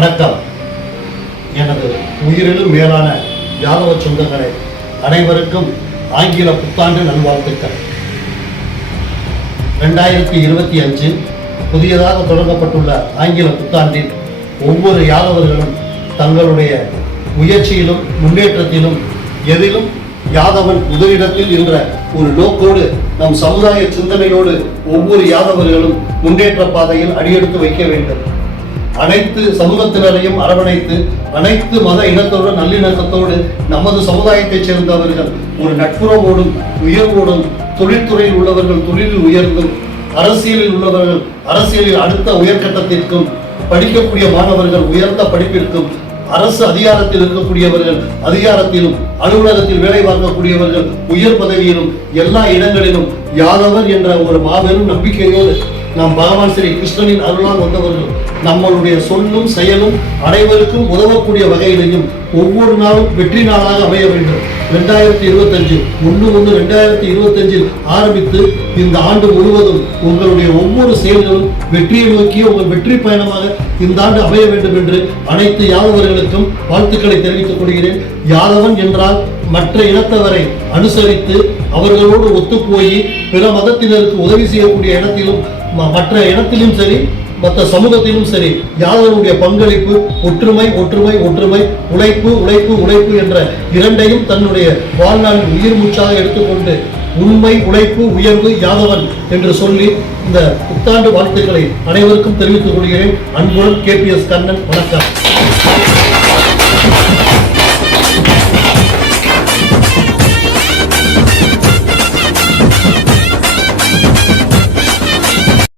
வணக்கம். எனது உயிரிலும் மேலான யாதவ சொந்தங்களே, அனைவருக்கும் ஆங்கில புத்தாண்டு நல்வாழ்த்துக்கள். 2025 புதியதாக தொடங்கப்பட்டுள்ள ஆங்கில புத்தாண்டில் ஒவ்வொரு யாதவர்களும் தங்களுடைய முயற்சியிலும் முன்னேற்றத்திலும் எதிலும் யாதவன் முதலிடத்தில் என்ற ஒரு நோக்கோடு நம் சமுதாய சிந்தனையோடு ஒவ்வொரு யாதவர்களும் முன்னேற்ற பாதையில் அடியெடுத்து வைக்க வேண்டும். அனைத்து சமூகத்தினரையும் அரவணைத்து அனைத்து மத இனத்தோடு நல்லிணக்கத்தோடு நமது சமுதாயத்தைச் சேர்ந்தவர்கள் ஒரு நட்புறவோடும் உயர்வோடும், தொழில்துறையில் உள்ளவர்கள் தொழிலில் உயர்ந்தும், அரசியலில் உள்ளவர்கள் அரசியலில் அடுத்த உயர்கட்டத்திற்கும், படிக்கக்கூடிய மாணவர்கள் உயர்ந்த படிப்பிற்கும், அரசு அதிகாரத்தில் இருக்கக்கூடியவர்கள் அதிகாரத்திலும், அலுவலகத்தில் வேலை பார்க்கக்கூடியவர்கள் உயர் பதவியிலும், எல்லா இடங்களிலும் யாதவர் என்ற ஒரு மாபெரும் நம்பிக்கையோடு நாம் பகவான் ஸ்ரீ கிருஷ்ணனின் அருளால் வந்தவர்கள் நம்மளுடைய சொல்லும் செயலும் அனைவருக்கும் உதவக்கூடிய வகையிலையும் ஒவ்வொரு நாளும் வெற்றி நாளாக அமைய வேண்டும். 2025 1/1/2025 ஆரம்பித்து இந்த ஆண்டு முழுவதும் உங்களுடைய ஒவ்வொரு செயல்களும் வெற்றியை நோக்கிய உங்கள் வெற்றி பயணமாக இந்த ஆண்டு அமைய வேண்டும் என்று அனைத்து யாதவர்களுக்கும் வாழ்த்துக்களை தெரிவித்துக் கொள்கிறேன். யாதவன் என்றால் மற்ற இனத்தவரை அனுசரித்து அவர்களோடு ஒத்துப்போய் பிற மதத்தினருக்கு உதவி செய்யக்கூடிய இடத்திலும், மற்ற இடத்திலும் சரி, மற்ற சமூகத்திலும் சரி, யாதவனுடைய பங்களிப்பு ஒற்றுமை ஒற்றுமை ஒற்றுமை, உழைப்பு உழைப்பு உழைப்பு என்ற இரண்டையும் தன்னுடைய வாழ்நாளில் உயிர் மூச்சாக எடுத்துக்கொண்டு உண்மை, உழைப்பு, உயர்வு, யாதவன் என்று சொல்லி இந்த புத்தாண்டு வாழ்த்துக்களை அனைவருக்கும் தெரிவித்துக் கொள்கிறேன். அன்புடன் KPS கண்ணன். வணக்கம்.